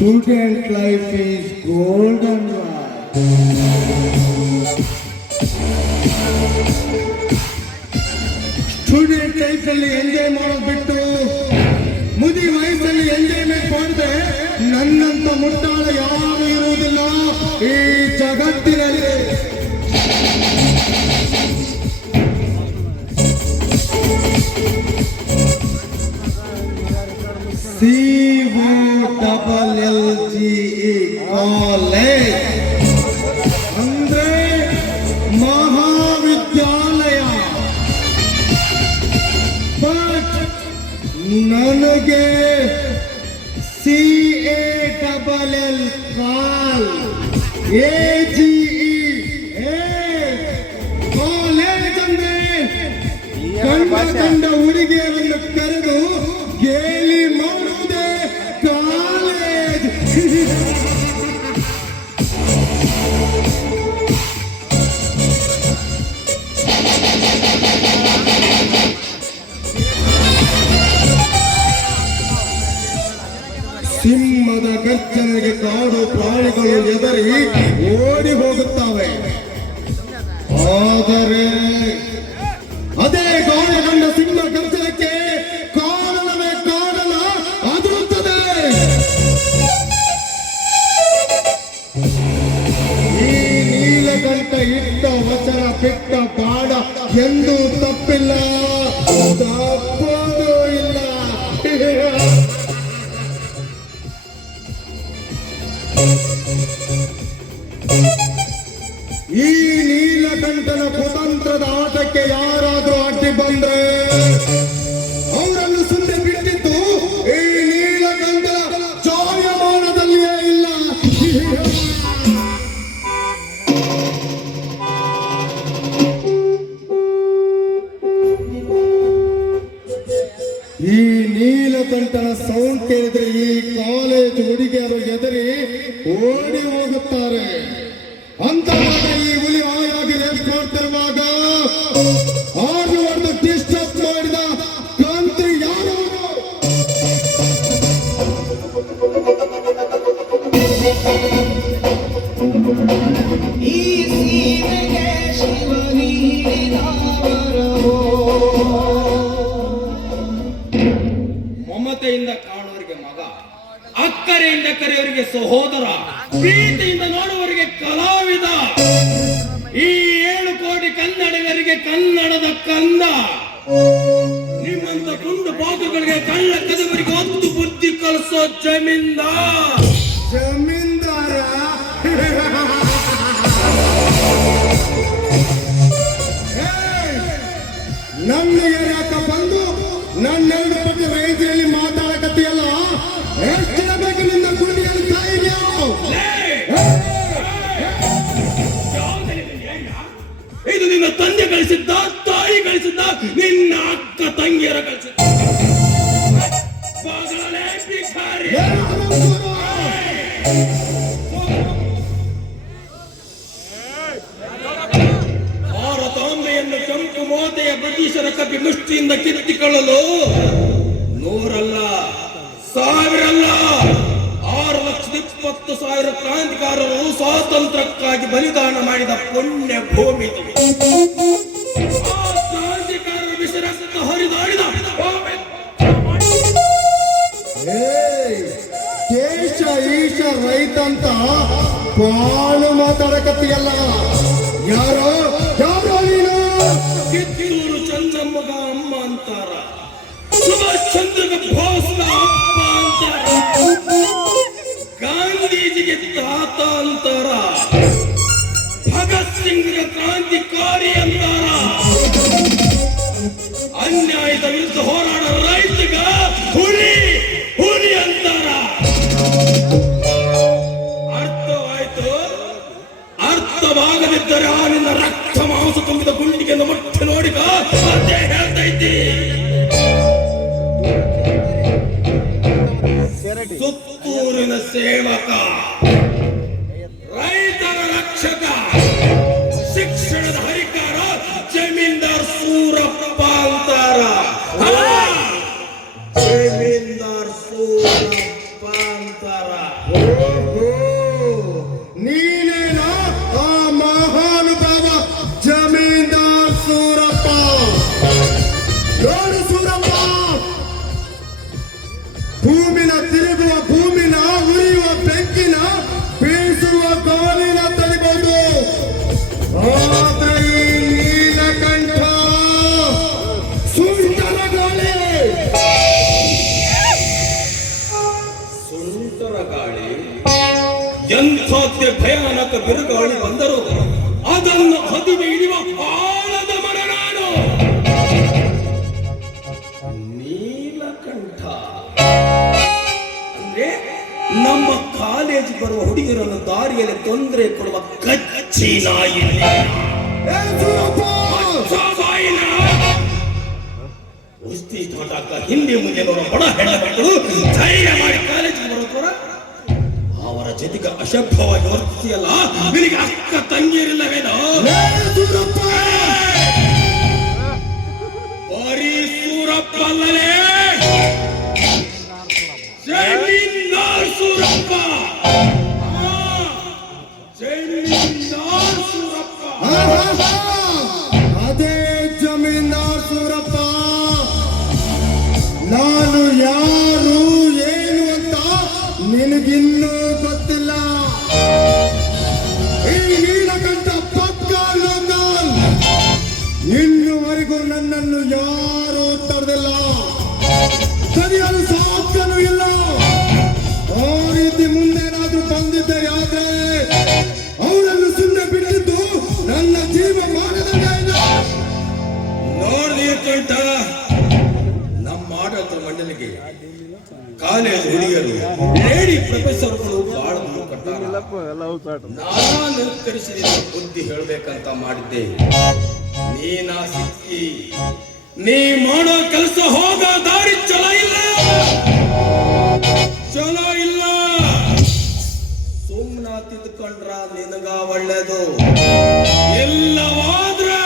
Student life is golden life. Student life ಅಲ್ಲಿ enjoy ಮಾಡೋದು ಬಿಟ್ಟು ಮುದಿ ವಯಸ್ಸಲ್ಲಿ ಎಂಜಾಯ್ಮೆಂಟ್ ಮಾಡಿದ್ರೆ ನನ್ನಂತ ಮುಟ್ಟಾಳ ಯಾರು ಇರುವುದಿಲ್ಲ ಈ ಜಗತ್ತಿನಲ್ಲಿ. COLLGE ಕಾಲೇಜ್ ಅಂದ್ರೆ ಮಹಾವಿದ್ಯಾಲಯ. ಬಟ್ ನನಗೆ CALL ಕಾಲ್ AGE ಕಾಲೇಜ್ ಅಂದ್ರೆ ಕಂಡ ಹುಡುಗಿಯರನ್ನು ಕರೆದು ಗೇಲಿ ಮಾಡುವುದೇ ಕಾಲೇಜ್. ಸಿಂಹದ ಗರ್ಜನೆಗೆ ಕಾಡು ಪ್ರಾಣಿಗಳು ಹೆದರಿ ಓಡಿ ಹೋಗುತ್ತವೆ. ಆದರೆ ಅದೇ ಗಾಯಗೊಂಡ ಸಿಂಹ ಗರ್ಜನಕ್ಕೆ ಕಾರಣವೇ ಕಾರಣ ಅದುರುತ್ತದೆ. ಈ ನೀಲಕಂಠ ಇಟ್ಟ ವಚನ ಬಿಟ್ಟ ಬಾಡ ಎಂದು ತಪ್ಪಿಲ್ಲ, ತಪ್ಪೋದು ಇಲ್ಲ. ಈ ನೀಲಕಂಠನ ಕುತಂತ್ರದ ಆಟಕ್ಕೆ ಯಾರಾದ್ರೂ ಅಡ್ಡಿ ಬಂದ್ರೆ ಅವರನ್ನು ಸುಮ್ಮನೆ ಬಿಟ್ಟಿದ್ದು ಈ ನೀಲಕಂಠನ ಜಾಯಮಾನದಲ್ಲಿಯೇ ಇಲ್ಲ. ಈ ನೀಲಕಂಠನ ಸೌಂಡ್ ಕೇಳಿದ್ರೆ ಈ ಕಾಲೇಜ್ ಹುಡುಗಿಯರು ಹೆದರಿ ಓಡಿ ಹೋಗುತ್ತಾರೆ. ಅಂತವಾಗ ಈ ಹುಲಿ ಆಯಾಗಿ ರೇಸ್ ಮಾಡ್ತಿರುವಾಗ ಆರು ಒಂದು ಡಿಸ್ಟರ್ಬ್ ಮಾಡಿದ ಕಾಂತ್ರಿ ಯಾರು? ಈ ಸೀಮೆಗೆ ಶಿವ ನೀಡಿದವರವೋ. ಮಮತೆಯಿಂದ ಕಾಣುವರಿಗೆ ಮಗ, ಅಕ್ಕರೆಯಿಂದ ಕರೆಯವರಿಗೆ ಸಹೋದರ, ಪ್ರೀತಿಯಿಂದ ನೋಡುವವರಿಗೆ ಕಲಾವಿದ. ಈ 7 ಕೋಟಿ ಕನ್ನಡಿಗರಿಗೆ ಕನ್ನಡದ ಕಂದ. ನಿಮ್ಮಂತ ಗುಂಡು ಬಾಕುಗಳಿಗೆ ಕಳ್ಳ ಕದವರಿಗೆ ಒಂದು ಬುದ್ಧಿ ಕಲಿಸೋ ಜಮೀನ್ದಾರ್. ಜಮೀನ್ದಾರ ನನ್ನ ಏರಿಯಾಕ ಬಂದು ನನ್ನೆರಡು ಬಗ್ಗೆ ರೈತರಲ್ಲಿ ಮಾತಾಡಕತ್ತೀಯಲ್ಲ, ಎಷ್ಟು ಬೇಕು ನಿನ್ನ ಕುಡಿಯಲ್ಲಿ ತಾಯಿಗೆ? ಇದು ನಿನ್ನ ತಂದೆ ಕಳಿಸಿದ್ದ, ತಾಯಿ ಕಳಿಸಿದ್ದ, ನಿನ್ನ ಅಕ್ಕ ತಂಗಿಯರ ಕಳಿಸಿದ್ದ? ಭಾರತಾಂಬೆಯನ್ನು ಕೆಂಪು ಮೋತೆಯ ಬ್ರಿಟಿಷರ ಕಪಿ ಮುಷ್ಟಿಯಿಂದ ಕಿತ್ತಿಕೊಳ್ಳಲು 100 ಅಲ್ಲ, 1000 ಅಲ್ಲ, 6,20,000 ಕ್ರಾಂತಿಕಾರರು ಸ್ವಾತಂತ್ರ್ಯಕ್ಕಾಗಿ ಬಲಿದಾನ ಮಾಡಿದ ಪುಣ್ಯ ಭೂಮಿ ಇದು. ಆ ಕ್ರಾಂತಿಕಾರರ ವಿಷರಕ್ತ ಹರಿದಾಡಿದ ದೇಶ ಈಶ ರೈತ ಅಂತ ಬಾಳು ಮಾತಾಡಕತ್ತೀಯಲ್ಲ, ಯಾರೋ ಯಾರೋ ನೀನು? ಕಿತ್ತೂರು ಚನ್ನಮ್ಮಗ ಅಮ್ಮ ಅಂತಾರ, ಸುಭಾಷ್ ಚಂದ್ರ ಬೋಸ್ನ ಅಪ್ಪ ಅಂತಾರ, ಗಾಂಧೀಜಿಗೆ ತಾತ ಅಂತಾರ, ಭಗತ್ ಸಿಂಗ್ ಕ್ರಾಂತಿಕಾರಿ ಅಂತಾರ, ಅನ್ಯಾಯದ ವಿರುದ್ಧ ಹೋರಾಡ ರೈತಗ ಹುಲಿ ಹುಲಿ ಅಂತಾರ. ಅರ್ಥವಾಯ್ತು? ಅರ್ಥವಾಗದಿದ್ದರೆ ಆ ನಿನ್ನ ರಕ್ತ ಮಾಂಸ ತುಂಬಿದ ಗುಂಡಿಗೆ ಮುಟ್ಟಿ ನೋಡಿದ ಅದೇ ಹೇಳ್ತೈತಿ. ಸುತ್ತೂರಿನ ಸೇವಕ, ರೈತರ ರಕ್ಷಕ, ಶಿಕ್ಷಣದ ಹರಿಕಾರ, ಜಮೀನ್ದಾರ್ ಸೂರಪ್ಪ ಅಂತಾರ. ಜಮೀನ್ದಾರ್ ಸೂರಪ್ಪ ಅಂತಾರ. ಭಯಾನಕ ಬಿರುಗಾಳಿ ಬಂದರು ಅದನ್ನು ಹದಿವೆ ಹಿಡಿಯುವ ಆಳದ ಮರ ನಾನು. ನೀಲಕಂಠ ಅಂದ್ರೆ ನಮ್ಮ ಕಾಲೇಜ್ ಬರುವ ಹುಡುಗಿಯರನ್ನು ದಾರಿಯಲ್ಲಿ ತೊಂದರೆ ಕೊಡುವ ಕಚ್ಚಿ ನಾಯಿ. ಉಸ್ತಿ ತೋಟಕ್ಕ ಹಿಂದೆ ಮುಂದೆ ಬರುವ ಬಡ ಹೆಣ್ಣು ಧೈರ್ಯ ಮಾಡಿ ಕಾಲೇಜಿಗೆ ಬರೋದ್ರ ಅವರ ಜೊತೆಗೆ ಅಶಭ್ಯವಾಗಿ ವರ್ತಿಸಿಯಲ್ಲ. ನಿನಗೆ ಅಕ್ಕ ತಂಗಿಯರಿಲ್ಲವೇನೋ? ಬರೀ ಸೂರಪ್ಪ ಅಲ್ಲಲೇ, ಜಮೀನ್ದಾರ್ ಸೂರಪ್ಪ. ಜಮೀನ್ದಾರ್ ಸೂರಪ್ಪ. ಅದೇ ಜಮೀನ್ದಾರ್ ಸೂರಪ್ಪ. ನಾನು ಯಾರು ಏನು ಅಂತ ನಿನಗಿನ್ನೂ ಗೊತ್ತಿಲ್ಲ. ಈ ನೀಲಕಂಠ ಪಕ್ಕ ಲೋಕಲ್. ಇನ್ನುವರೆಗೂ ನನ್ನನ್ನು ಯಾರು ತಡೆದಿಲ್ಲ, ಸರಿಯಾದ ಸಾಕನು ಇಲ್ಲ. ಆ ರೀತಿ ಮುಂದೇನಾದ್ರೂ ಬಂದಿದ್ದೆ ಆದ್ರೆ ಅವರನ್ನು ಸುಮ್ಮನೆ ಬಿಟ್ಟಿದ್ದು ನನ್ನ ಜೀವ ಮಾಡದಂಗ ಇಲ್ಲ. ನೋಡ್ದೀಯ ಕಂಠ, ನಮ್ಮ ಆಡಳಿತ ಮಂಡಳಿಗೆ ಕಾಲೇಜ್ ಹುಡುಗಿಯರು ಲೇಡಿ ಪ್ರೊಫೆಸರ್ಗಳು ಬಹಳ ನಾನಾ ನಿರ್ಧರಿಸಿದ ಬುದ್ಧಿ ಹೇಳ್ಬೇಕಂತ ಮಾಡಿದ್ದೆ. ನೀನಾ ಸಿಕ್ಕಿ ನೀ ಮಾಡೋ ಕೆಲಸ ಹೋಗ ದಾರಿ ಚಲೋ ಇಲ್ಲ, ಚಲೋ ಇಲ್ಲ. ಸುಮ್ಮನ ತಿದ್ಕೊಂಡ್ರ ನಿನಗ ಒಳ್ಳೇದು, ಇಲ್ಲವಾದ್ರೆ